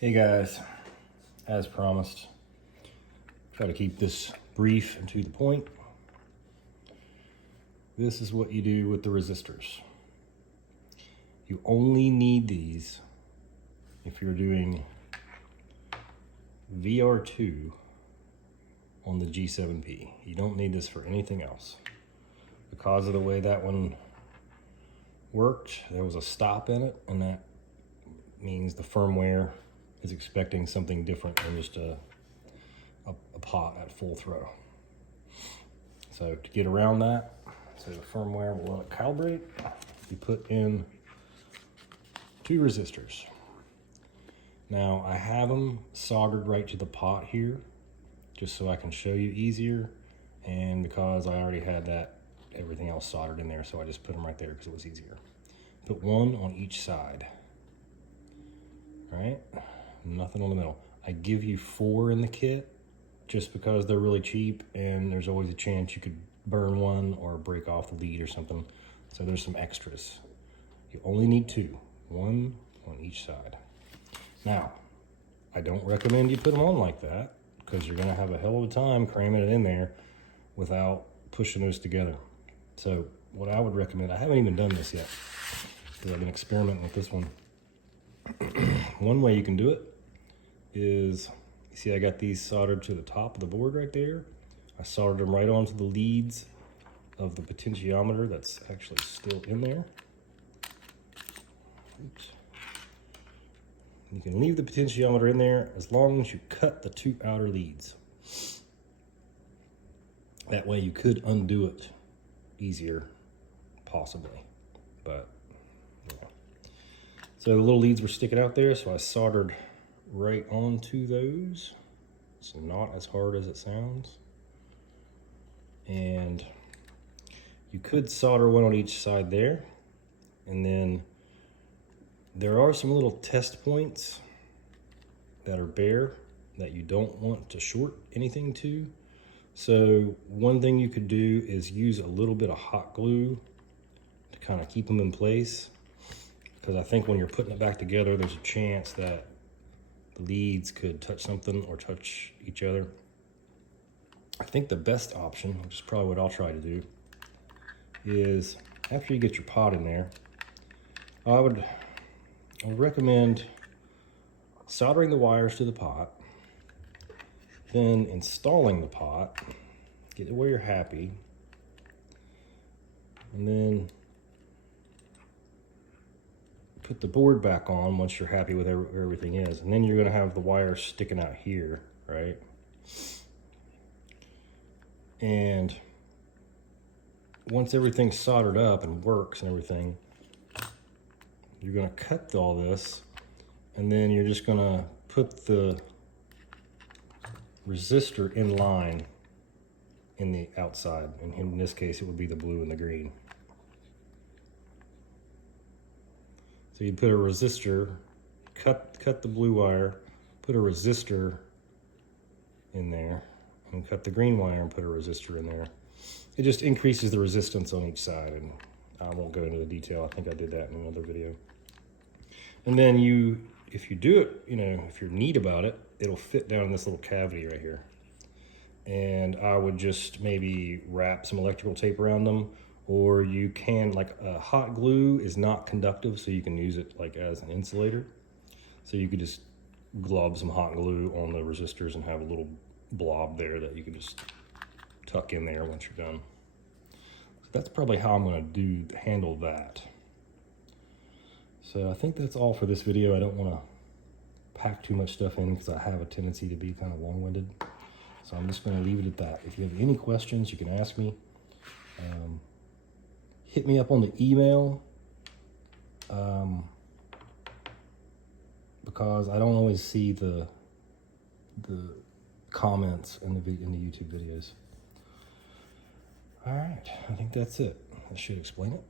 Hey guys, as promised, try to keep this brief and to the point. This is what you do with the resistors. You only need these if you're doing VR2 on the G7P. You don't need this for anything else. Because of the way that one worked, there was a stop in it, and that means the firmware is expecting something different than just a pot at full throw. So to get around that, so the firmware will let it calibrate, you put in 2 resistors. Now I have them soldered right to the pot here, just so I can show you easier, and because I already had everything else soldered in there, so I just put them right there because it was easier. Put 1 on each side. All right, nothing on the middle. I give you 4 in the kit just because they're really cheap, and there's always a chance you could burn one or break off the lead or something. So there's some extras. You only need 2, 1 on each side. Now, I don't recommend you put them on like that because you're gonna have a hell of a time cramming it in there without pushing those together. So what I would recommend, I haven't even done this yet because I've been experimenting with this one. One way you can do it is, you see I got these soldered to the top of the board right there. I soldered them right onto the leads of the potentiometer that's actually still in there. Oops. You can leave the potentiometer in there as long as you cut the 2 outer leads. That way you could undo it easier, possibly, but yeah. So the little leads were sticking out there, so I soldered right onto those. It's not as hard as it sounds. And you could solder 1 on each side there. And then there are some little test points that are bare that you don't want to short anything to. So one thing you could do is use a little bit of hot glue to kind of keep them in place. Because I think when you're putting it back together, there's a chance that the leads could touch something or touch each other. I think the best option, which is probably what I'll try to do, is after you get your pot in there, I would recommend soldering the wires to the pot, then installing the pot, get it where you're happy, and then put the board back on once you're happy with where everything is. And then you're gonna have the wires sticking out here, right? And once everything's soldered up and works and everything, you're gonna cut all this, and then you're just gonna put the resistor in line in the outside. And in this case, it would be the blue and the green. So you put a resistor, cut the blue wire, put a resistor in there, and cut the green wire and put a resistor in there. It just increases the resistance on each side, and I won't go into the detail. I think I did that in another video. And then if you do it, if you're neat about it, it'll fit down in this little cavity right here. And I would just maybe wrap some electrical tape around them, or you can, hot glue is not conductive, so you can use it like as an insulator. So you could just glob some hot glue on the resistors and have a little blob there that you can just tuck in there once you're done. So that's probably how I'm gonna handle that. So I think that's all for this video. I don't wanna pack too much stuff in because I have a tendency to be kind of long-winded. So I'm just gonna leave it at that. If you have any questions, you can ask me. Hit me up on the email because I don't always see the comments in the YouTube videos. All right, I think that's it. I should explain it.